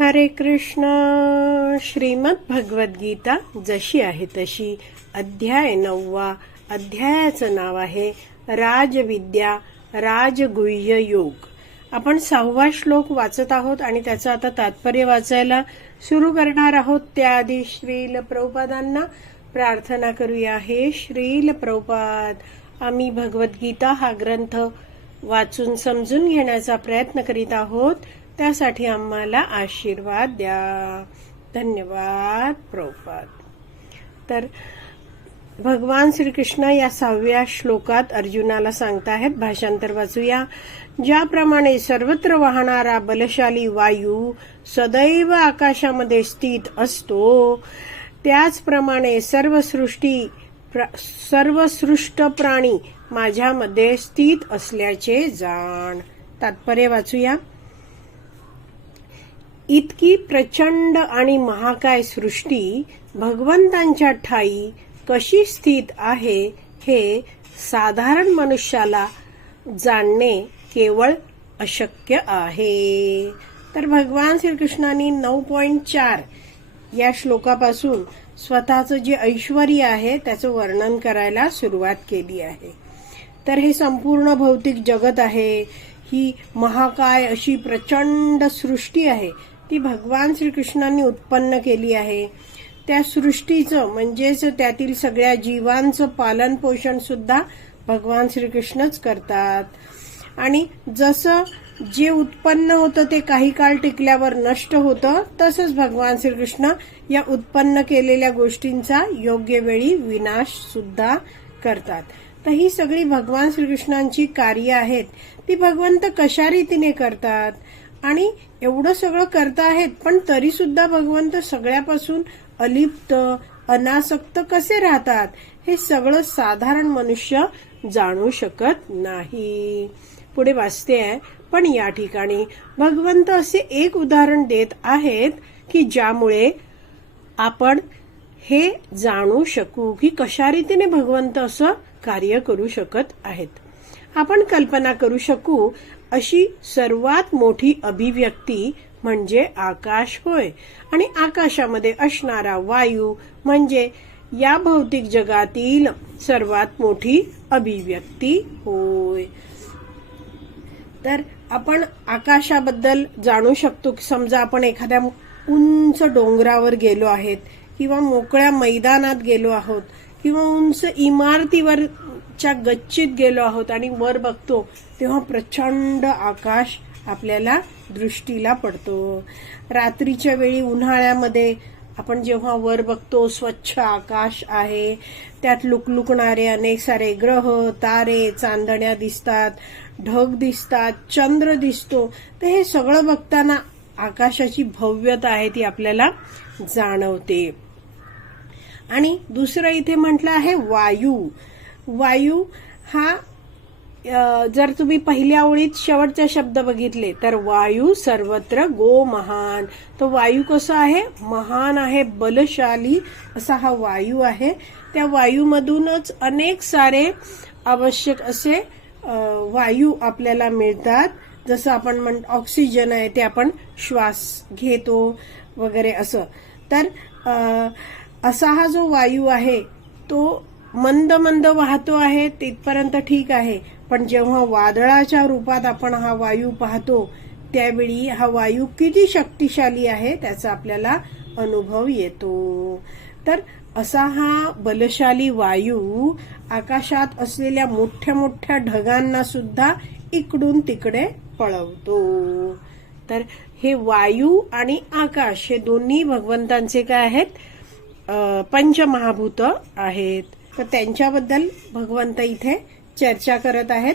हरे कृष्ण. श्रीमद भगवद्गीता जशी आहे तशी. अध्याय नववा. अध्यायाचं नाव आहे राजविद्या राजगुह्य योग. आपण सहावा श्लोक वाचत आहोत आणि त्याचं आता तात्पर्य वाचायला सुरू करणार आहोत. त्याआधी श्रील प्रभुपादांना प्रार्थना करूया. हे श्रील प्रभुपाद आम्ही भगवद्गीता हा ग्रंथ वाचून समजून घेण्याचा प्रयत्न करीत आहोत. त्यासाठी आम्हाला आशीर्वाद द्या. धन्यवाद प्रभुपाद. तर भगवान श्रीकृष्ण या सहाव्या श्लोकात अर्जुनाला सांगताहेत भाषांतर वाचूया. ज्याप्रमाणे सर्वत्र वाहणारा बलशाली वायू सदैव आकाशामध्ये स्थित असतो त्याचप्रमाणे सर्व सृष्टी प्र- सर्व सृष्ट प्राणी माझ्यामध्ये स्थित असल्याचे जाण. तात्पर्य वाचूया. इतकी प्रचंड आणि महाकाय सृष्टी भगवंतांच्या ठाई कशी स्थित आहे हे साधारण मनुष्याला जाणणे केवळ अशक्य आहे. तर भगवान श्रीकृष्णांनी नऊ पॉईंट चार या श्लोकापासून स्वतःचं जे ऐश्वर आहे त्याचं वर्णन करायला सुरुवात केली आहे. तर हे संपूर्ण भौतिक जगत आहे. ही महाकाय अशी प्रचंड सृष्टी आहे. ती भगवान श्रीकृष्णांनी उत्पन्न केली आहे. त्या सृष्टीचं म्हणजेच त्यातील सगळ्या जीवांचं पालन पोषण सुद्धा भगवान श्रीकृष्णच करतात. आणि जसं जे उत्पन्न होतं ते काही काळ टिकल्यावर नष्ट होतं तसंच भगवान श्रीकृष्ण या उत्पन्न केलेल्या गोष्टींचा योग्य वेळी विनाश सुद्धा करतात. तर ही सगळी भगवान श्रीकृष्णांची कार्य आहेत. ती भगवंत कशा रीतीने करतात? आणि एवढं सगळं करता आहेत पण तरी सुद्धा भगवंत सगळ्यापासून अलिप्त अनासक्त कसे राहतात? हे सगळं साधारण मनुष्य जाणू शकत नाही. पुढे वाचते आहे पण या ठिकाणी भगवंत असे एक उदाहरण देत आहेत की ज्यामुळे आपण हे जाणू शकू की कशा रीतीने भगवंत असं कार्य करू शकत आहेत. आपण कल्पना करू शकू अशी सर्वात मोठी अभिव्यक्ती म्हणजे आकाश होय. आणि आकाशामध्ये असणारा वायू म्हणजे या भौतिक जगातील सर्वात मोठी अभिव्यक्ती होय. तर आपण आकाशाबद्दल जाणू शकतो की समजा आपण एखाद्या उंच डोंगरावर गेलो आहेत किंवा मोकळ्या मैदानात गेलो आहोत किंवा उंच इमारतीवर इमारतीवरच्या गच्चीत गेलो आहोत आणि वर बघतो तेव्हा प्रचंड आकाश आपल्याला दृष्टीला पडतो. रात्रीच्या वेळी उन्हाळ्यामध्ये आपण जेव्हा वर बघतो स्वच्छ आकाश आहे. त्यात लुकलुकणारे अनेक सारे ग्रह तारे चांदण्या दिसतात ढग दिसतात चंद्र दिसतो. तर हे सगळं बघताना आकाशाची भव्यता आहे ती आपल्याला जाणवते. आणि दुसरं इथे म्हटलं आहे वायू. वायू हा जर तुम्ही पहिल्या ओळीत शेवटचे शब्द बघितले तर वायू सर्वत्र गो महान तो वायू कसा आहे? महान आहे बलशाली असा हा वायू आहे. त्या वायूमधूनच अनेक सारे आवश्यक असे वायू आपल्याला मिळतात. जसं आपण म्हण ऑक्सिजन आहे ते आपण श्वास घेतो वगैरे असं. तर असा हा जो वायू आहे तो मंद मंद वाहतो आहे तिथपर्यंत ठीक आहे. पण जेव्हा वादळाच्या रूपात आपण हा वायू पाहतो त्यावेळी हा वायू किती शक्तिशाली आहे त्याचा आपल्याला अनुभव येतो. तर असा हा बलशाली वायू आकाशात असलेल्या मोठ्या मोठ्या ढगांना सुद्धा इकडून तिकडे पळवतो. तर हे वायू आणि आकाश हे दोन्ही भगवंतांचे काय आहेत? पंचमहाभूत आहेत. तर त्यांच्याबद्दल भगवंत इथे चर्चा करत आहेत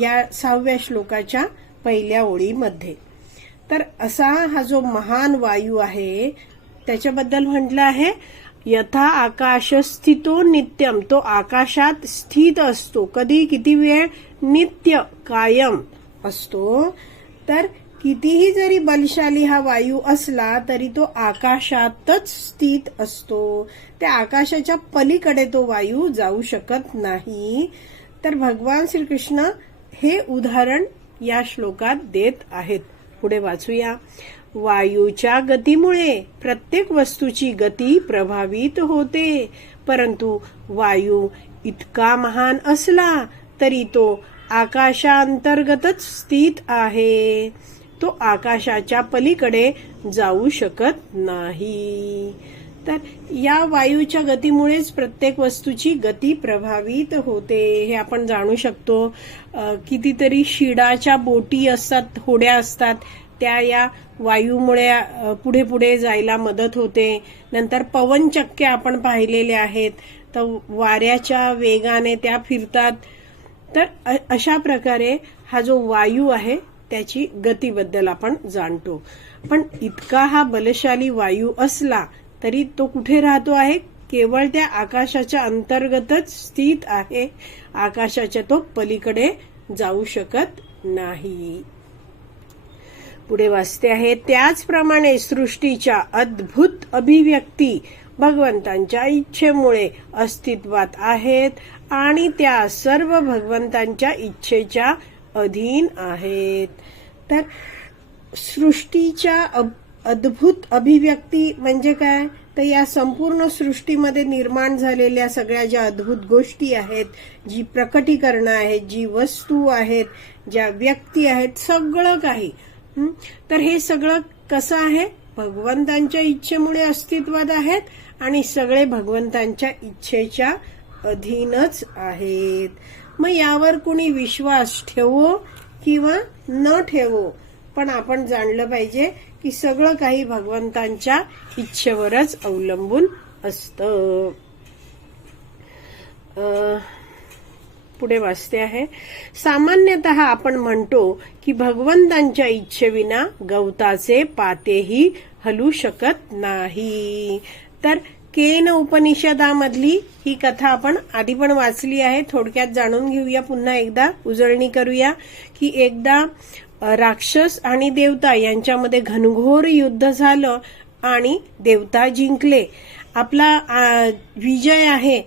या सहाव्या श्लोकाच्या पहिल्या ओळीमध्ये. तर असा हा जो महान वायू आहे त्याच्याबद्दल म्हटलं आहे यथा आकाश स्थितो नित्यम तो आकाशात स्थित असतो. कधी किती वेळ? नित्य कायम असतो. तर कितीही जरी बलशाली हा वायू असला तरी तो आकाशातच स्थित असतो. त्या आकाशाच्या पलीकडे तो वायू जाऊ शकत नाही. तर भगवान श्रीकृष्ण हे उदाहरण या श्लोकात देत आहेत. पुढे वाचूया. वायूच्या गतीमुळे प्रत्येक वस्तूची गती प्रभावित होते. परंतु वायू इतका महान असला तरी तो आकाशांतर्गतच स्थित आहे. तो आकाशाच्या पलीकडे जाऊ शकत नाही. तर या वायूच्या गतीमुळेच प्रत्येक वस्तूची गती प्रभावित होते. हे आपण जाणू शकतो. कितीतरी शिडाच्या बोटी असतात होड्या असतात. त्या या वायूमुळे पुढे पुढे जायला मदत होते. नंतर पवनचक्क्या आपण पाहिलेल्या आहेत. तर वाऱ्याच्या वेगाने त्या फिरतात. तर अशा प्रकारे हा जो वायू आहे त्याची गतीबद्दल आपण जाणतो. पण इतका हा बलशाली वायू असला तरी तो कुठे राहतो आहे? केवळ त्या आकाशाच्या अंतर्गतच स्थित आहे. आकाशाच्या तो पलीकडे जाऊ शकत नाही. पुढे वाचते आहे त्याचप्रमाणे सृष्टीच्या अद्भुत अभिव्यक्ती भगवंतांच्या इच्छेमुळे अस्तित्वात आहेत आणि त्या सर्व भगवंतांच्या इच्छेच्या अधीन आहेत. तर सृष्टीच्या अद्भुत अभिव्यक्ती म्हणजे काय? तर या संपूर्ण सृष्टीमध्ये निर्माण झालेल्या सगळ्या ज्या अद्भुत गोष्टी आहेत जी प्रकटीकरणं आहेत जी वस्तू आहेत ज्या व्यक्ती आहेत सगळं काही. तर हे सगळं कसं आहे? भगवंतांच्या इच्छेमुळे अस्तित्वात आहेत आणि सगळे भगवंतांच्या इच्छेच्या अधीनच आहेत. मग यावर कुणी विश्वास ठेवो? किंवा न ठेवो. पण आपण जाणलं पाहिजे की सगळं काही भगवंतांच्या इच्छेवरच अवलंबून असतं. अं, पुढे वाचते आहे. सामान्यतः आपण म्हणतो की भगवंतांच्या इच्छेविना गवताचे पातेही हलू शकत नाही. तर केन उपनिषदामधली ही कथा आपण आधी पण वाचली आहे. थोडक्यात जाणून घेऊया पुन्हा एकदा उजळणी करूया की एकदा राक्षस आणि देवता यांच्यामध्ये घनघोर युद्ध झालं आणि देवता जिंकले. आपला विजय आहे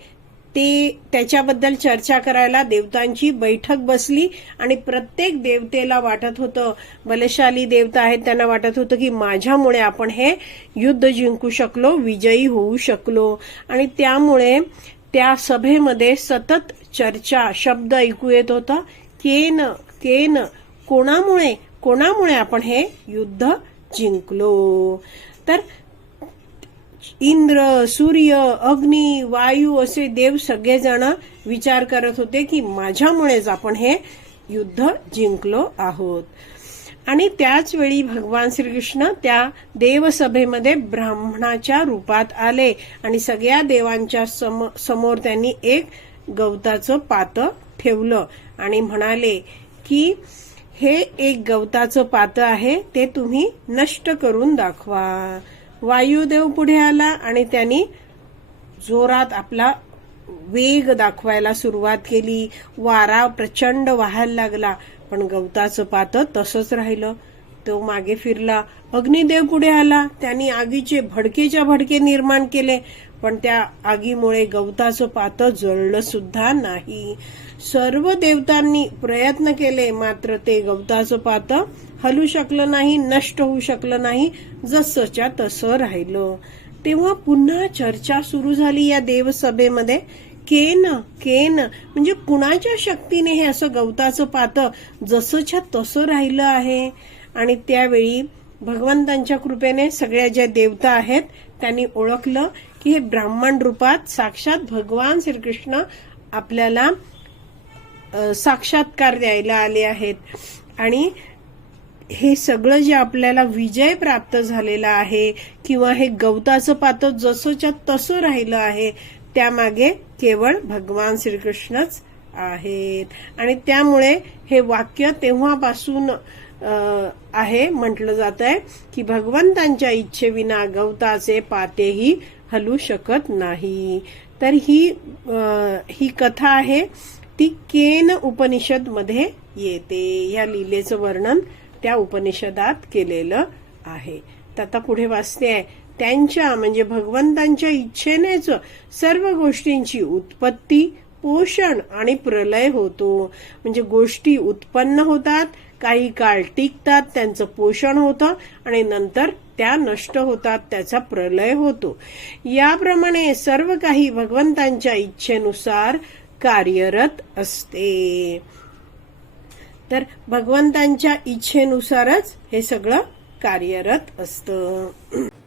ते त्याच्याबद्दल चर्चा करायला देवतांची बैठक बसली आणि प्रत्येक देवतेला वाटत होतं बलशाली देवता आहेत त्यांना वाटत होतं की माझ्यामुळे आपण हे युद्ध जिंकू शकलो विजयी होऊ शकलो. आणि त्यामुळे त्या सभेमध्ये सतत चर्चा शब्द ऐकू येत होता केन केन कोणामुळे कोणामुळे आपण हे युद्ध जिंकलो? तर इंद्र सूर्य अग्नी वायू असे देव सगळेजण विचार करत होते की माझ्यामुळेच आपण हे युद्ध जिंकलो आहोत. आणि त्याच वेळी भगवान श्रीकृष्ण त्या देवसभेमध्ये ब्राह्मणाच्या रूपात आले आणि सगळ्या देवांच्या सम- समोर त्यांनी एक गवताचं पात ठेवलं आणि म्हणाले की हे एक गवताचं पात आहे ते तुम्ही नष्ट करून दाखवा. वायुदेव पुढे आला आणि त्यांनी जोरात आपला वेग दाखवायला सुरुवात केली. वारा प्रचंड वाहायला लागला. पण गवताचं पातं तसंच राहिलं. तो मागे फिरला. अग्निदेव पुढे आला. त्यांनी आगीचे भडकेच्या भडके निर्माण केले पण त्या आगीमुळे गवताचं पातं जळलं सुद्धा नाही. सर्व देवतांनी प्रयत्न केले मात्र ते गवताचं पातं हलू शकलं नाही नष्ट होऊ शकलं नाही जसंच्या तसं राहिलं. तेव्हा पुन्हा चर्चा सुरू झाली या देवसभेमध्ये. केन केन म्हणजे कुणाच्या शक्तीने हे असं गवताचं पातं जसंच्या तसं राहिलं आहे? आणि त्यावेळी भगवंतांच्या कृपेने सगळ्या ज्या देवता आहेत त्यांनी ओळखलं की हे ब्राह्मण रूपात साक्षात भगवान श्रीकृष्ण आपल्याला साक्षात्कार द्यायला आले आहेत. आणि हे सगळं जे आपल्याला विजय प्राप्त झालेला आहे किंवा हे गवताचं पातं जसंच्या तसं राहिलं आहे त्यामागे केवळ भगवान श्रीकृष्णच आहेत. आणि त्यामुळे हे वाक्य तेव्हापासून आहे म्हटलं जात आहे की भगवंतांच्या इच्छेविना गवताचे पातेही हलू शकत नाही. तर ही ही कथा आहे. ती केन उपनिषदमध्ये येते. या लीलेचं वर्णन त्या उपनिषदात केलेलं आहे. तर आता पुढे वाचते आहे. त्यांच्या म्हणजे भगवंतांच्या इच्छेनेच सर्व गोष्टींची उत्पत्ती पोषण आणि प्रलय होतो. म्हणजे गोष्टी उत्पन्न होतात काही काळ टिकतात त्यांचं पोषण होतं आणि नंतर त्या नष्ट होतात त्याचा प्रलय होतो. याप्रमाणे सर्व काही भगवंतांच्या इच्छेनुसार कार्यरत असते. तर भगवंतांच्या इच्छेनुसारच हे सगळं कार्यरत असतं.